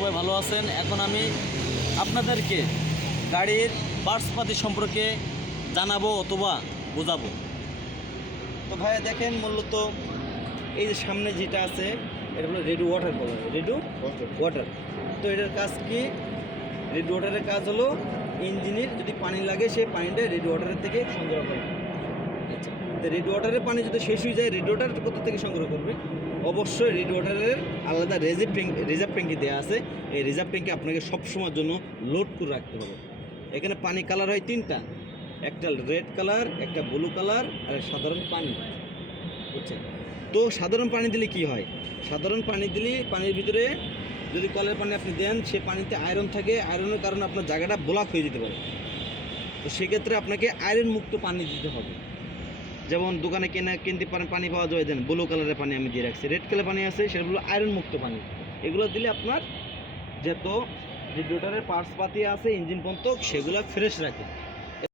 সবাই ভালো আছেন। এখন আমি আপনাদেরকে গাড়ির পার্টসপাতি সম্পর্কে জানাবো অথবা বোঝাবো। তো ভাইয়া দেখেন, মূলত এই যে সামনে যেটা আছে এটা হলো রেডি ওয়াটার বলা হয়, রেডি ওয়াটার। তো এটার কাজ কি? রেডি ওয়াটারের কাজ হলো ইঞ্জিনের যদি পানি লাগে সেই পানিটা রেডি ওয়াটারের থেকে সংগ্রহ করে। আচ্ছা, তো রেডি ওয়াটারের পানি যদি শেষ হয়ে যায়, রেডি ওয়াটার কোথা থেকে সংগ্রহ করবে? অবশ্যই রেডি ওয়াটারের আলাদা রিজার্ভ ট্যাঙ্কি দেওয়া আছে। এই রিজার্ভ ট্যাঙ্কি আপনাকে সবসময়ের জন্য লোড করে রাখতে হবে। এখানে পানি কালার হয় তিনটা, একটা রেড কালার, একটা ব্লু কালার, আর সাধারণ পানি। বুঝছেন? তো সাধারণ পানি দিলে কি হয়? সাধারণ পানি দিলে পানির ভিতরে যদি কলের পানি আপনি দেন, সে পানিতে আয়রন থাকে, আয়রনের কারণে আপনার জায়গাটা ব্লক হয়ে যেতে পারে। তো সেক্ষেত্রে আপনাকে আয়রন মুক্ত পানি দিতে হবে। যেমন দোকানে কিনতে পারেন পানি পাওয়া যায়, দেন ব্লু কালারের পানি আমি দিয়ে রাখছি, রেড কালার পানি আছে, সেগুলো আয়রন মুক্ত পানি। এগুলো দিলে আপনার যত যে রেডিয়েটরের পার্টস পাতি আছে ইঞ্জিন পর্যন্ত সেগুলো ফ্রেশ রাখে।